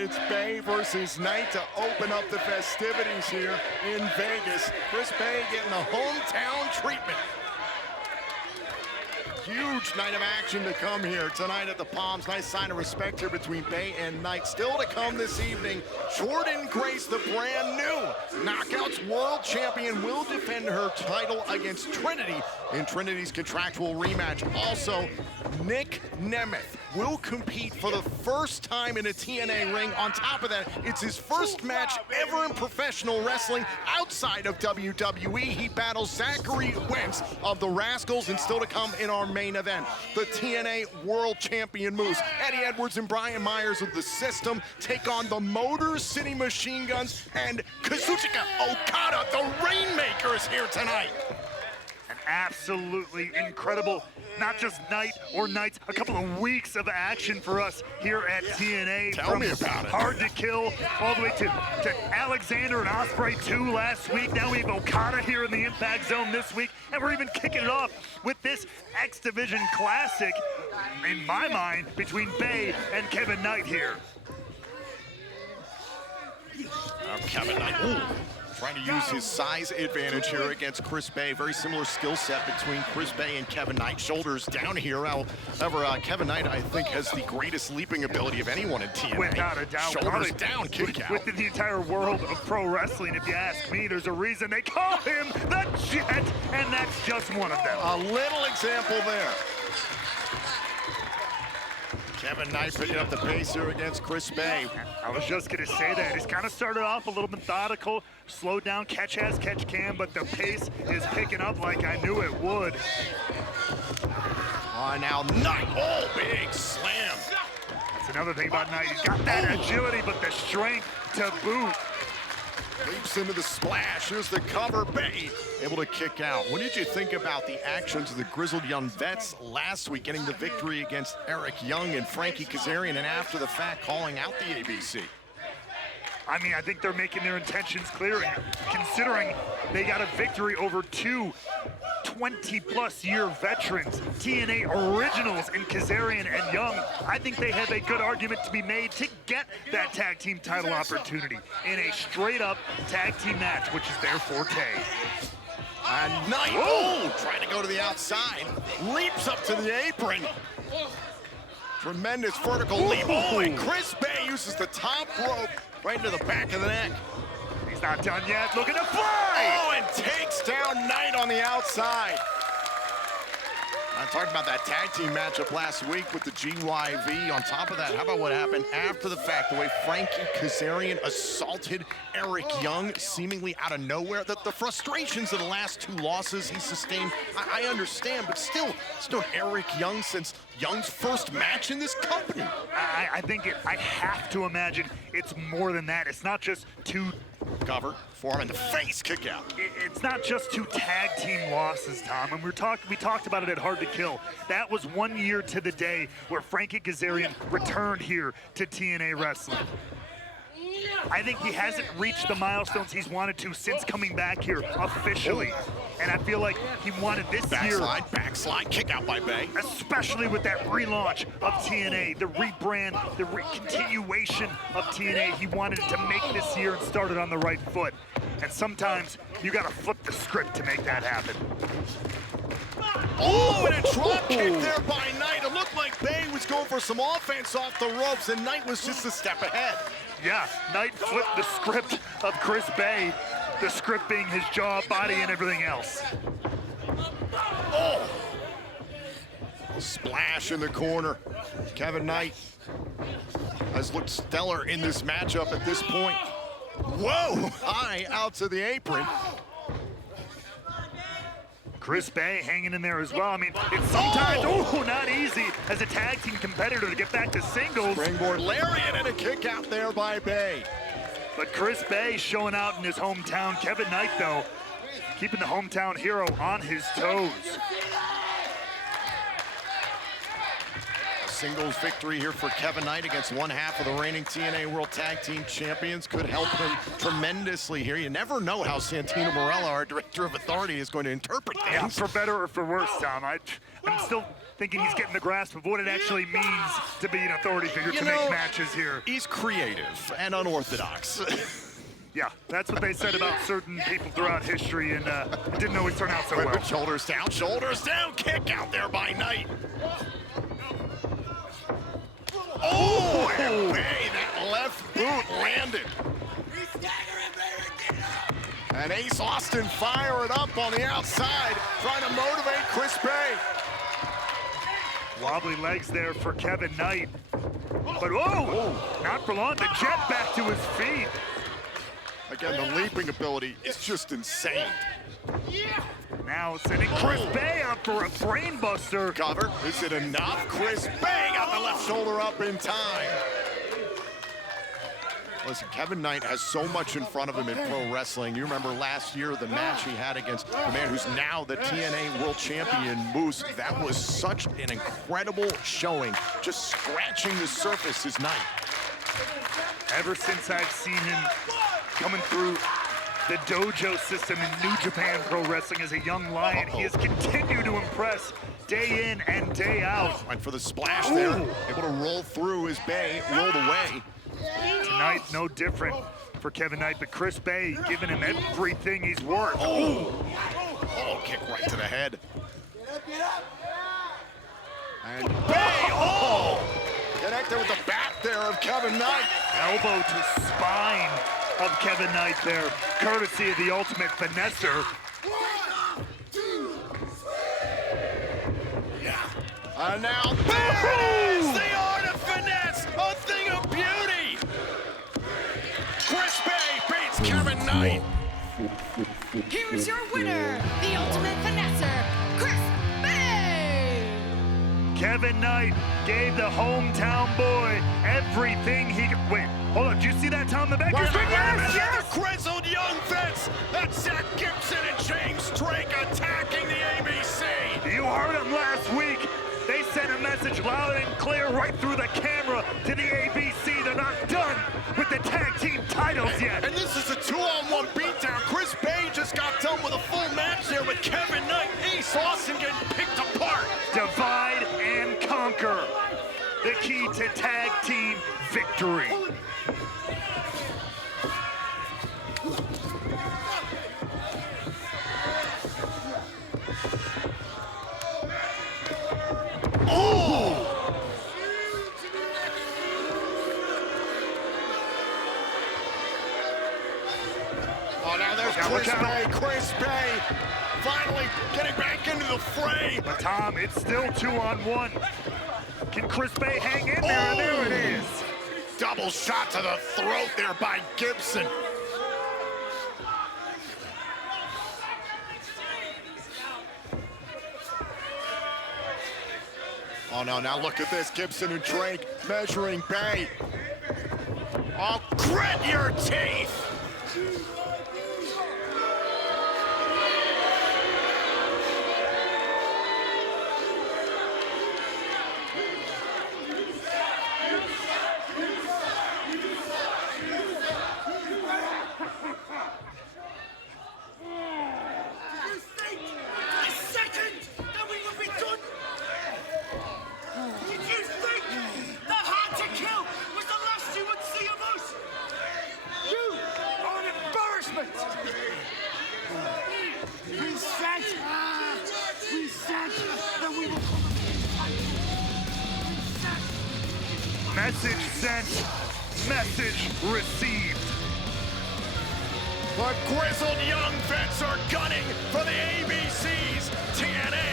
It's Bey versus Knight to open up the festivities here in Vegas. Chris Bey getting the hometown treatment. Huge night of action to come here tonight at the Palms. Nice sign of respect here between Bey and Knight. Still to come this evening, Jordan Grace, the brand new Knockouts World Champion, will defend her title against Trinity in Trinity's contractual rematch. Also, Nick Nemeth will compete for the first time in a TNA ring. On top of that, it's his first match ever in professional wrestling outside of WWE. He battles Zachary Wentz of the Rascals, and still to come in our main event, the TNA World Champion Moose. Eddie Edwards and Brian Myers of the System take on the Motor City Machine Guns, and Kazuchika Okada, the Rainmaker, is here tonight. An absolutely incredible, not just night or nights, a couple of weeks of action for us here at TNA. Tell me about it. Hard to Kill all the way to Alexander and Ospreay 2 last week. Now we have Okada here in the Impact Zone this week, and we're even kicking it off with this X Division Classic, in my mind, between Bey and Kevin Knight here. Kevin Knight, trying to use his size advantage here against Chris Bey. Very similar skill set between Chris Bey and Kevin Knight. Shoulders down here. However, Kevin Knight, I think, has the greatest leaping ability of anyone in TNA. Without a doubt. Shoulders down, kick out. Within the entire world of pro wrestling, if you ask me, there's a reason they call him the Jet, and that's just one of them. A little example there. Kevin Knight picking up the pace here against Chris Bey. I was just going to say that. He's kind of started off a little methodical, slowed down, catch as catch can, but the pace is picking up like I knew it would. Now Knight, oh, big slam. That's another thing about Knight. He's got that agility, but the strength to boot. Leaps into the splash. Here's the cover. Bey able to kick out. What did you think about the actions of the Grizzled Young Vets last week, getting the victory against Eric Young and Frankie Kazarian, and after the fact calling out the ABC? I mean, I think they're making their intentions clear, considering they got a victory over two 20-plus year veterans, TNA originals in Kazarian and Young. I think they have a good argument to be made to get that tag team title opportunity in a straight-up tag team match, which is their forte. And Knight, oh, trying to go to the outside, leaps up to the apron. Tremendous vertical leap. Oh, and Chris Bey uses the top rope right into the back of the neck. He's not done yet, looking to fly! Oh, and takes down Knight on the outside. I talked about that tag team matchup last week with the GYV. On top of that, how about what happened after the fact? The way Frankie Kazarian assaulted Eric Young seemingly out of nowhere. The frustrations of the last two losses he sustained, I understand, but still Eric Young since Young's first match in this company. I think I have to imagine it's more than that. It's not just two cover, forearm in the face, kick out. It's not just two tag team losses, Tom, and we talked about it at Hard to Kill. That was 1 year to the day where Frankie Kazarian returned here to TNA Wrestling. I think he hasn't reached the milestones he's wanted to since coming back here officially. And I feel like he wanted this year. Backslide, kick out by Bey. Especially with that relaunch of TNA, the rebrand, the continuation of TNA. He wanted to make this year and start it on the right foot. And sometimes you gotta flip the script to make that happen. Oh, and a drop kick there by Knight. It looked like Bey was going for some offense off the ropes, and Knight was just a step ahead. Yeah, Knight flipped the script of Chris Bey, the script being his jaw, body, and everything else. Oh! Splash in the corner. Kevin Knight has looked stellar in this matchup at this point. Whoa! High out to the apron. Chris Bey hanging in there as well. I mean, it's sometimes, not easy as a tag team competitor to get back to singles. Springboard lariat and a kick out there by Bey. But Chris Bey showing out in his hometown. Kevin Knight, though, keeping the hometown hero on his toes. singles victory here for Kevin Knight against one half of the reigning TNA World Tag Team Champions. Could help him tremendously here. You never know how Santino Marella, our Director of Authority, is going to interpret things. Yeah, for better or for worse, Tom. I'm still thinking he's getting the grasp of what it actually means to be an authority figure, to make matches here. He's creative and unorthodox. Yeah, that's what they said about certain people throughout history, and it didn't always turn out so well. Shoulders down, kick out there by Knight. Oh, and Bey, that left boot landed. And Ace Austin firing up on the outside, trying to motivate Chris Bey. Wobbly legs there for Kevin Knight. But not for long, the jet back to his feet. Again, the leaping ability is just insane. Now sending Chris Bey out for a brain buster. Cover, is it enough? Chris Bey got the left shoulder up in time. Listen, Kevin Knight has so much in front of him in pro wrestling. You remember last year, the match he had against the man who's now the TNA World Champion, Moose. That was such an incredible showing. Just scratching the surface is Knight. Ever since I've seen him coming through the dojo system in New Japan Pro Wrestling as a young lion, he has continued to impress day in and day out. Went for the splash there, able to roll through as Bey rolled away. Tonight, no different for Kevin Knight, but Chris Bey giving him everything he's worth. Oh, kick right to the head. And Bey, connected with the back there of Kevin Knight. Elbow to spine of Kevin Knight there, courtesy of the ultimate finesser. And now there it is, the art of finesse, a thing of beauty. Chris Bey beats Kevin Knight. Here's your winner, the ultimate finesser, Chris Bey. Kevin Knight gave the hometown boy everything he could. Wait, hold on, did you see that, Tom? The back? Yes! The Grizzled young vets. That's Zach Gibson and James Drake attacking the ABC. You heard him last week. They sent a message loud and clear right through the camera to the ABC. They're not done with the tag team titles yet. And this is a 2-on-1 beatdown. Chris Bey just got done with a full match there with Kevin Knight. Ace Austin getting picked apart. Divide and conquer. The key to tag team victory. Now there's Chris Bey, finally getting back into the fray. But Tom, it's still 2-on-1. Can Chris Bey hang in there? And there it is. Double shot to the throat there by Gibson. Oh no, now look at this, Gibson and Drake measuring Bey. Oh, grit your teeth. Message sent, message received. The Grizzled young vets are gunning for the ABC's TNA